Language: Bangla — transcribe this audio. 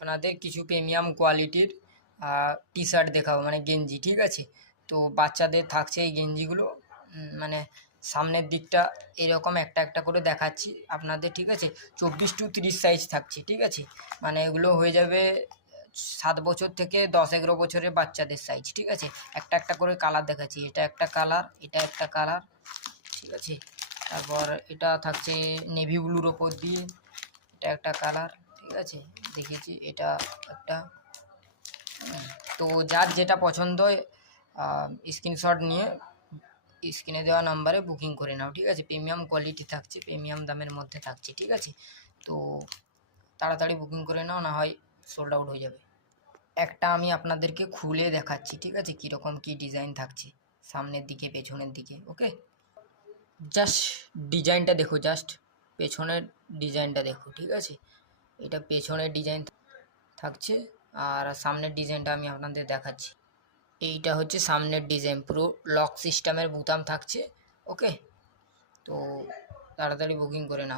আপনাদের কিছু প্রিমিয়াম কোয়ালিটির টি শার্ট দেখাবো, মানে গেঞ্জি। ঠিক আছে, তো বাচ্চাদের থাকছে এই গেঞ্জিগুলো। মানে সামনের দিকটা এরকম একটা একটা করে দেখাচ্ছি আপনাদের। ঠিক আছে, 24 to 30 সাইজ থাকছে। ঠিক আছে, মানে এগুলো হয়ে যাবে 7 বছর থেকে 10-11 বছরের বাচ্চাদের সাইজ। ঠিক আছে, একটা একটা করে কালার দেখাচ্ছি। এটা একটা কালার, এটা একটা কালার। ঠিক আছে, তারপর এটা থাকছে নেভি ব্লুর ওপর দিয়ে, এটা একটা কালার। ঠিক আছে, দেখেছি এটা একটা। তো যার যেটা পছন্দ হয় স্ক্রিনশট নিয়ে স্ক্রিনে দেওয়া নাম্বারে বুকিং করে নাও। ঠিক আছে, প্রিমিয়াম কোয়ালিটি থাকছে, প্রিমিয়াম দামের মধ্যে থাকছে। ঠিক আছে, তো তাড়াতাড়ি বুকিং করে নাও, না হয় সোল্ড আউট হয়ে যাবে। একটা আমি আপনাদেরকে খুলে দেখাচ্ছি। ঠিক আছে, কীরকম কী ডিজাইন থাকছে সামনের দিকে পেছনের দিকে। ওকে, জাস্ট ডিজাইনটা দেখো, জাস্ট পেছনের ডিজাইনটা দেখো। ঠিক আছে, এটা পেছনের ডিজাইন থাকছে, আর সামনের ডিজাইনটা আমি আপনাদের দেখাচ্ছি। এইটা হচ্ছে সামনের ডিজাইন, পুরো লক সিস্টেমের বোতাম থাকছে। ওকে, তো তাড়াতাড়ি বুকিং করে নাও।